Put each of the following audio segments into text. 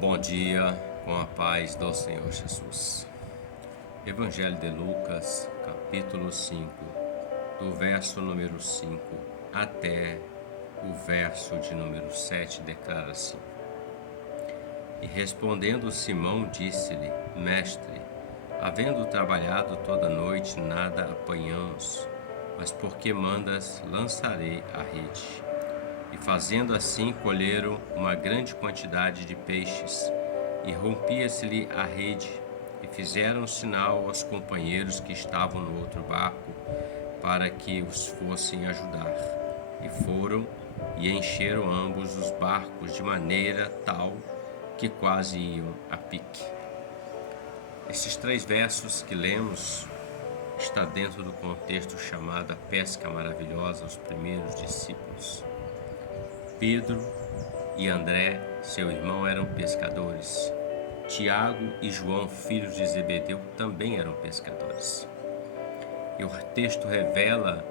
Bom dia, com a paz do Senhor Jesus. Evangelho de Lucas, capítulo 5, do verso número 5 até o verso de número 7, declara assim: E respondendo Simão, disse-lhe: Mestre, havendo trabalhado toda a noite, nada apanhamos, mas porque mandas, lançarei a rede. E fazendo assim, colheram uma grande quantidade de peixes, e rompia-se-lhe a rede, e fizeram sinal aos companheiros que estavam no outro barco, para que os fossem ajudar. E foram e encheram ambos os barcos de maneira tal que quase iam a pique. Esses 3 versos que lemos está dentro do contexto chamado a pesca maravilhosa aos primeiros discípulos. Pedro e André, seu irmão, eram pescadores. Tiago e João, filhos de Zebedeu, também eram pescadores. E o texto revela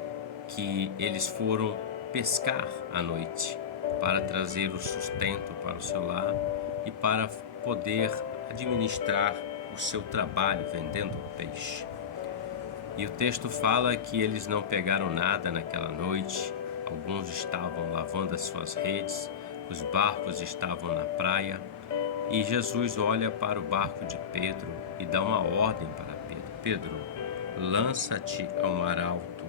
que eles foram pescar à noite para trazer o sustento para o seu lar e para poder administrar o seu trabalho vendendo peixe. E o texto fala que eles não pegaram nada naquela noite. Alguns estavam lavando as suas redes, os barcos estavam na praia, e Jesus olha para o barco de Pedro e dá uma ordem para Pedro: Pedro, lança-te ao mar alto.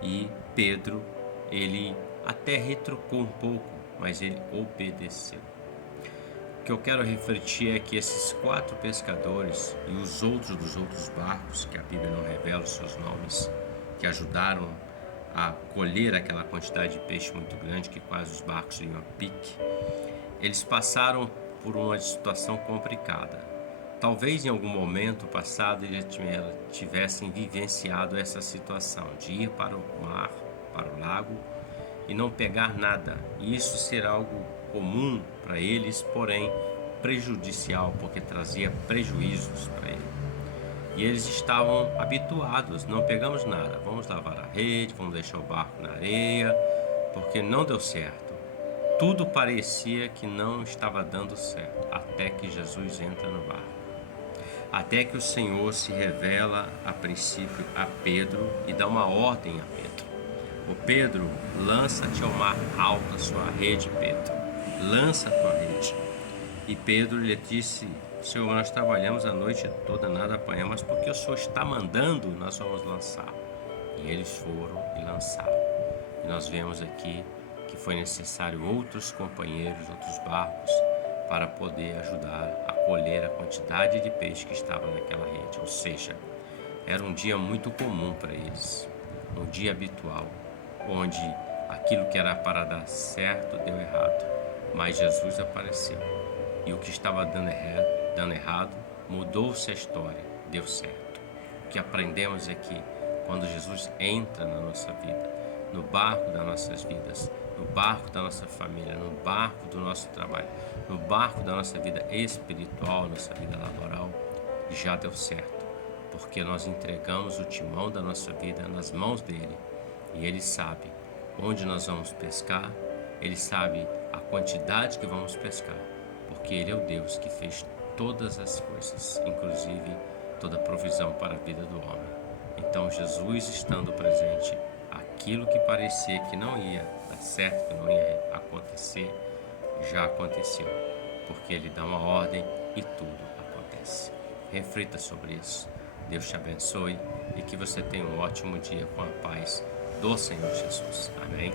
E Pedro, ele até retrucou um pouco, mas ele obedeceu. O que eu quero refletir é que esses 4 pescadores e os outros dos outros barcos, que a Bíblia não revela os seus nomes, que ajudaram a colher aquela quantidade de peixe muito grande que quase os barcos iam a pique, eles passaram por uma situação complicada. Talvez em algum momento passado eles tivessem vivenciado essa situação de ir para o mar, para o lago e não pegar nada. E isso ser algo comum para eles, porém prejudicial, porque trazia prejuízos para eles. E eles estavam habituados: não pegamos nada, vamos lavar a rede, vamos deixar o barco na areia, porque não deu certo. Tudo parecia que não estava dando certo, até que Jesus entra no barco. Até que o Senhor se revela a princípio a Pedro e dá uma ordem a Pedro: Ô Pedro, lança-te ao mar alto a sua rede, Pedro. Lança a tua rede. E Pedro lhe disse: Senhor, nós trabalhamos a noite toda, nada apanhamos, mas porque o Senhor está mandando, nós vamos lançar. E eles foram e lançaram. E nós vemos aqui que foi necessário outros companheiros, outros barcos, para poder ajudar a colher a quantidade de peixe que estava naquela rede. Ou seja, era um dia muito comum para eles, um dia habitual, onde aquilo que era para dar certo deu errado, mas Jesus apareceu. E o que estava dando errado, mudou-se a história, deu certo. O que aprendemos é que quando Jesus entra na nossa vida, no barco das nossas vidas, no barco da nossa família, no barco do nosso trabalho, no barco da nossa vida espiritual, nossa vida laboral, já deu certo, porque nós entregamos o timão da nossa vida nas mãos dele, e ele sabe onde nós vamos pescar, ele sabe a quantidade que vamos pescar, porque ele é o Deus que fez todas as coisas, inclusive toda a provisão para a vida do homem. Então Jesus estando presente, aquilo que parecia que não ia dar certo, que não ia acontecer, já aconteceu, porque ele dá uma ordem e tudo acontece. Reflita sobre isso. Deus te abençoe e que você tenha um ótimo dia com a paz do Senhor Jesus. Amém?